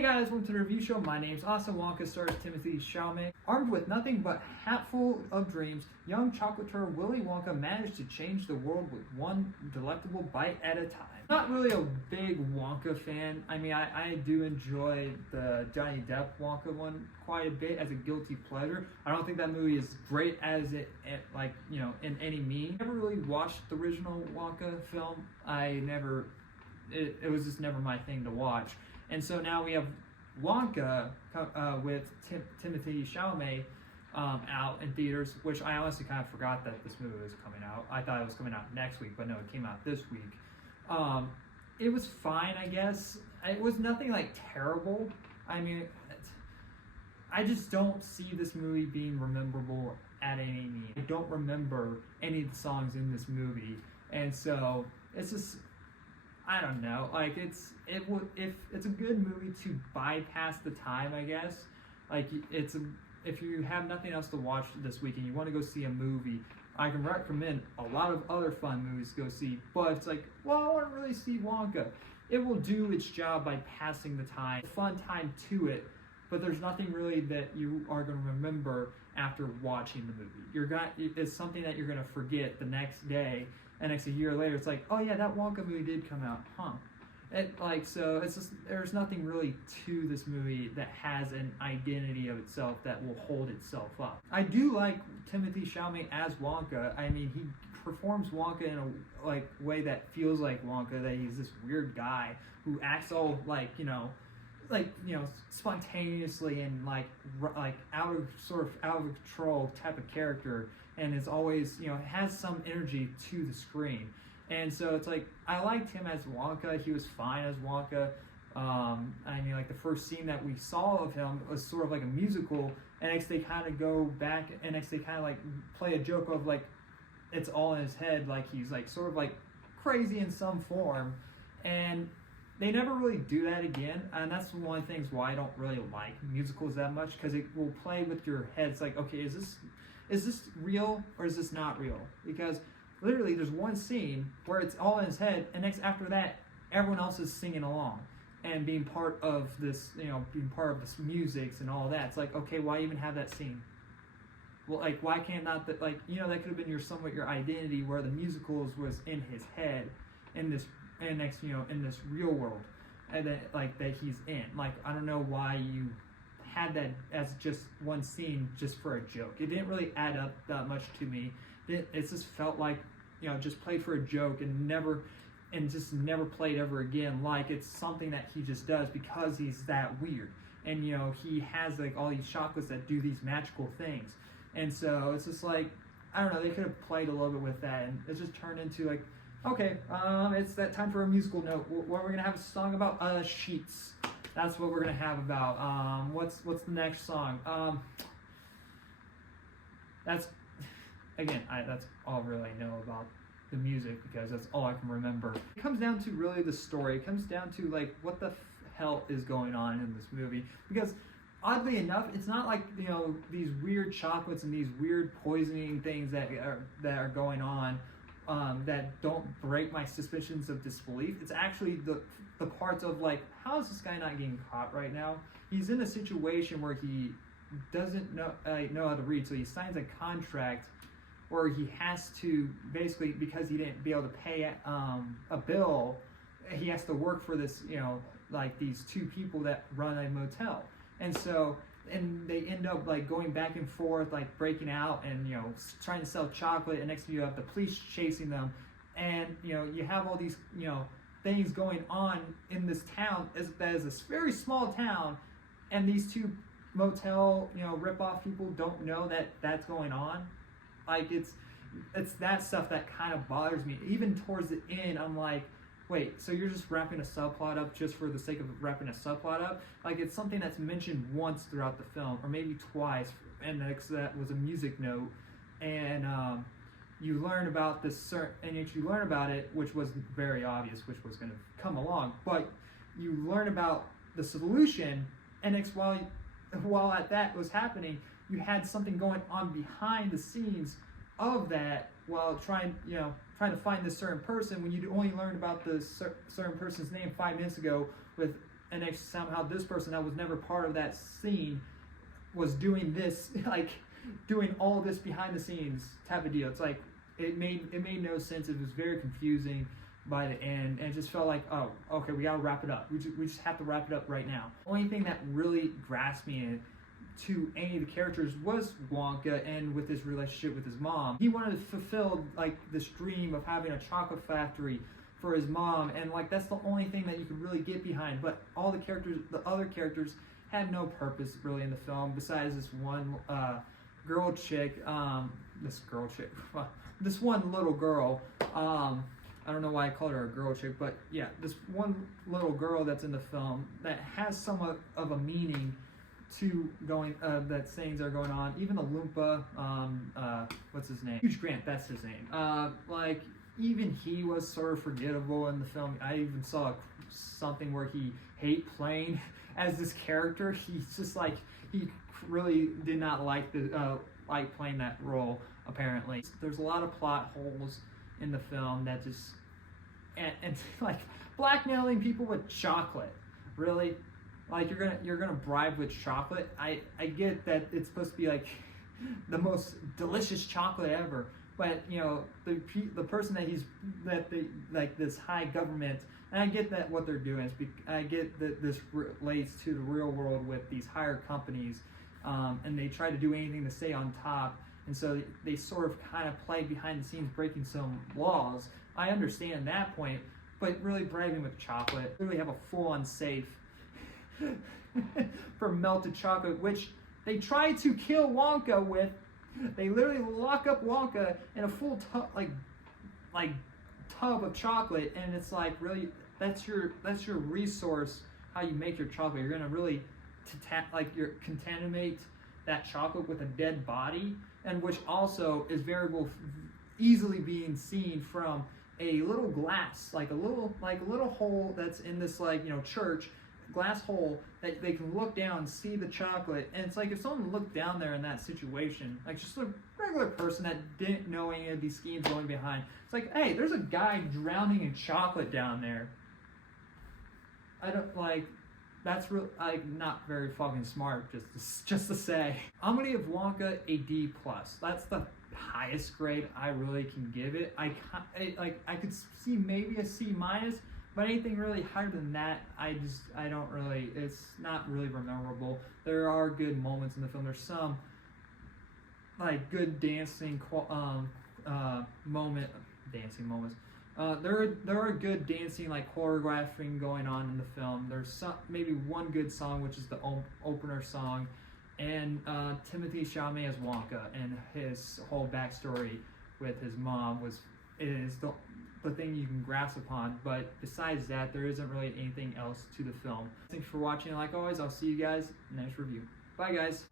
Hey guys, welcome to the review show. My name's Austin. Wonka stars Timothy Chalamet. Armed with nothing but hatful of dreams, young chocolatier Willy Wonka managed to change the world with one delectable bite at a time. Not really a big Wonka fan. I mean, I do enjoy the Johnny Depp Wonka one quite a bit as a guilty pleasure. I don't think that movie is great as it like, you know, in any means. I never really watched the original Wonka film. It was just never my thing to watch. And so now we have Wonka with Timothy Chalamet out in theaters, which I honestly kind of forgot that this movie was coming out. I thought it was coming out next week, but no, it came out this week. It was fine, I guess. It was nothing like terrible. I mean, I just don't see this movie being rememberable at any means. I don't remember any of the songs in this movie, and so it's just, I don't know. Like if it's a good movie to bypass the time, I guess. Like if you have nothing else to watch this week and you want to go see a movie, I can recommend a lot of other fun movies to go see. But it's like, well, I want to really see Wonka. It will do its job by passing the time, fun time to it. But there's nothing really that you are going to remember after watching the movie. It's something that you're going to forget the next day. And next a year later, it's like, oh yeah, that Wonka movie did come out, huh? So it's just, there's nothing really to this movie that has an identity of itself that will hold itself up. I do like Timothy Chalamet as Wonka. I mean, he performs Wonka in a way that feels like Wonka, that he's this weird guy who acts all spontaneously and like out of control type of character, and is always, has some energy to the screen. And so it's like, I liked him as Wonka. He was fine as Wonka. I mean, like the first scene that we saw of him was sort of like a musical, and next they kind of go back, and next they kind of like play a joke of like it's all in his head, like he's like sort of like crazy in some form, and they never really do that again. And that's one of the things why I don't really like musicals that much, because it will play with your head. It's like, okay, is this real or is this not real? Because literally there's one scene where it's all in his head, and next after that everyone else is singing along and being part of this, being part of this music and all that. It's like, okay, why even have that scene? Well, like, why can't that could have been somewhat your identity, where the musicals was in his head, in this real world, and that he's in. Like, I don't know why you had that as just one scene just for a joke. It didn't really add up that much to me. It just felt like, just played for a joke and just never played ever again. Like it's something that he just does because he's that weird. And, he has like all these chocolates that do these magical things. And so it's just like, I don't know, they could have played a little bit with that, and it just turned into like, okay, it's that time for a musical note. What we're gonna have a song about? Sheets. That's what we're gonna have about. What's the next song? That's all really I know about the music, because that's all I can remember. It comes down to really the story. It comes down to like what the hell is going on in this movie, because oddly enough, it's not like these weird chocolates and these weird poisoning things that are going on. That don't break my suspicions of disbelief. It's actually the parts of like, how is this guy not getting caught right now? He's in a situation where he doesn't know how to read, so he signs a contract where he has to, basically, because he didn't be able to pay a bill, he has to work for this, like these two people that run a motel. And so, and they end up like going back and forth, like breaking out and trying to sell chocolate, and next thing you have the police chasing them, and you have all these things going on in this town that is a very small town, and these two motel rip-off people don't know that that's going on. Like it's that stuff that kind of bothers me. Even towards the end, I'm like, wait, so you're just wrapping a subplot up just for the sake of wrapping a subplot up? Like, it's something that's mentioned once throughout the film, or maybe twice, and that was a music note, and you learn about this and if you learn about it, which was very obvious, which was going to come along, but you learn about the solution, and while that was happening, you had something going on behind the scenes of that, while trying to find this certain person, when you only learned about the certain person's name 5 minutes ago with and if somehow this person that was never part of that scene was doing this, like doing all this behind the scenes type of deal. It's like it made no sense. It was very confusing by the end, and it just felt like, oh, okay, we gotta wrap it up. We just have to wrap it up right now. The only thing that really grasped me to any of the characters was Wonka, and with his relationship with his mom. He wanted to fulfill like this dream of having a chocolate factory for his mom, and like that's the only thing that you could really get behind. But all the characters, the other characters, had no purpose really in the film besides this one girl chick, this one little girl. I don't know why I called her a girl chick, but yeah, this one little girl that's in the film that has somewhat of a meaning to going, that things are going on. Even the Loompa, what's his name? Huge Grant, that's his name. Like, even he was sort of forgettable in the film. I even saw something where he hate playing as this character. He's just like, he really did not like like playing that role, apparently. There's a lot of plot holes in the film that just, and like blackmailing people with chocolate, really? Like you're gonna bribe with chocolate? I get that it's supposed to be like the most delicious chocolate ever, but you know the person like this high government, and I get that what they're doing is I get that this relates to the real world with these higher companies, and they try to do anything to stay on top, and so they sort of kind of play behind the scenes, breaking some laws. I understand that point, but really bribing with chocolate, really have a full-on safe for melted chocolate, which they try to kill Wonka with. They literally lock up Wonka in a full tub, like tub of chocolate, and it's like, really, that's your resource. How you make your chocolate? You're gonna really contaminate that chocolate with a dead body, and which also is easily being seen from a little glass, like a little hole that's in this church glass hole that they can look down and see the chocolate. And it's like, if someone looked down there in that situation, like just a regular person that didn't know any of these schemes going behind, it's like, hey, there's a guy drowning in chocolate down there. I don't like, that's really not very fucking smart, just to say. I'm gonna give Wonka a D+. That's the highest grade I really can give it. I could see maybe a C-, but anything really higher than that, I don't really, it's not really memorable. There are good moments in the film. There's some like good dancing moments. There are good dancing, like choreographing going on in the film. There's maybe one good song, which is the opener song, and Timothée Chalamet as Wonka, and his whole backstory with his mom is the thing you can grasp upon. But besides that, there isn't really anything else to the film. Thanks for watching. Like always, I'll see you guys in the next review. Bye, guys.